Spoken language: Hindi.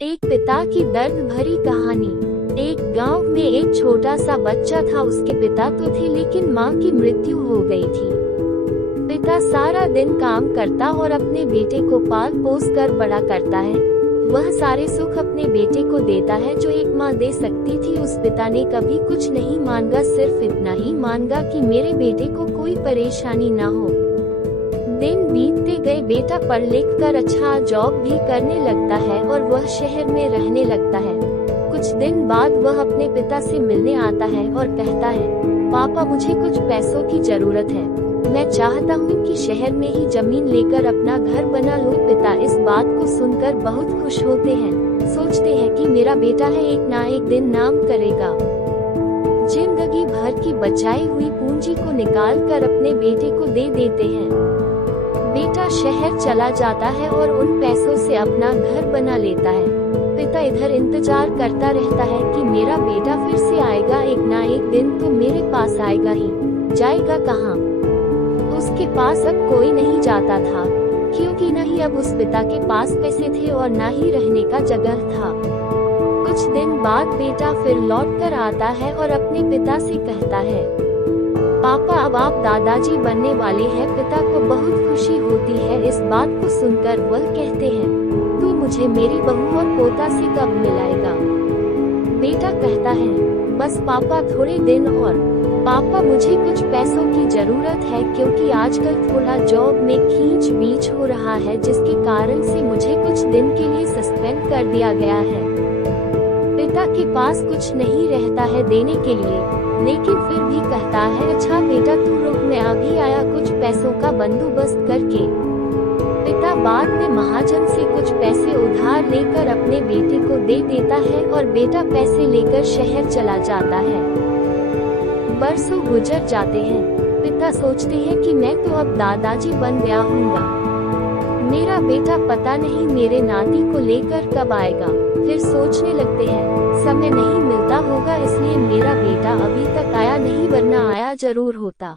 एक पिता की दर्द भरी कहानी। एक गांव में एक छोटा सा बच्चा था। उसके पिता तो थे लेकिन मां की मृत्यु हो गई थी। पिता सारा दिन काम करता और अपने बेटे को पाल पोस कर बड़ा करता है। वह सारे सुख अपने बेटे को देता है जो एक मां दे सकती थी। उस पिता ने कभी कुछ नहीं मांगा, सिर्फ इतना ही मांगा कि मेरे बेटे को कोई परेशानी ना हो। दिन बीतते गए, बेटा पढ़ लिख कर अच्छा जॉब भी करने लगता है और वह शहर में रहने लगता है। कुछ दिन बाद वह अपने पिता से मिलने आता है और कहता है, पापा मुझे कुछ पैसों की जरूरत है। मैं चाहता हूँ कि शहर में ही जमीन लेकर अपना घर बना लूँ। पिता इस बात को सुनकर बहुत खुश होते हैं। सोचते हैं कि मेरा बेटा है, एक ना एक दिन नाम करेगा। जिंदगी भर की बचाई हुई पूंजी को निकाल कर अपने बेटे को दे देते हैं। बेटा शहर चला जाता है और उन पैसों से अपना घर बना लेता है। पिता इधर इंतजार करता रहता है कि मेरा बेटा फिर से आएगा, एक ना एक दिन तो मेरे पास आएगा ही। जाएगा कहाँ? उसके पास अब कोई नहीं जाता था, क्योंकि न ही अब उस पिता के पास पैसे थे और न ही रहने का जगह था। कुछ दिन बाद बेटा फिर लौट कर आता है और अपने पिता से कहता है, पापा अब आप दादाजी बनने वाले हैं। पिता को बहुत खुशी होती है। इस बात को सुनकर वह कहते हैं, तू मुझे मेरी बहू और पोता से कब मिलाएगा? बेटा कहता है, बस पापा थोड़े दिन और। पापा मुझे कुछ पैसों की जरूरत है, क्योंकि आजकल थोड़ा जॉब में खींच बीच हो रहा है, जिसके कारण से मुझे कुछ दिन के लिए सस्पेंड कर दिया गया है। पिता के पास कुछ नहीं रहता है देने के लिए, लेकिन फिर भी कहता है, अच्छा बेटा तू रुक, मैं अभी आया कुछ पैसों का बंदोबस्त करके। पिता बाद में महाजन से कुछ पैसे उधार लेकर अपने बेटे को दे देता है और बेटा पैसे लेकर शहर चला जाता है। बरसों गुजर जाते हैं। पिता सोचते हैं कि मैं तो अब दादाजी बन गया हूँगा। मेरा बेटा पता नहीं मेरे नाती को लेकर कब आएगा। फिर सोचने लगते हैं, समय नहीं मिलता होगा इसलिए मेरा बेटा अभी तक आया नहीं, वरना आया जरूर होता।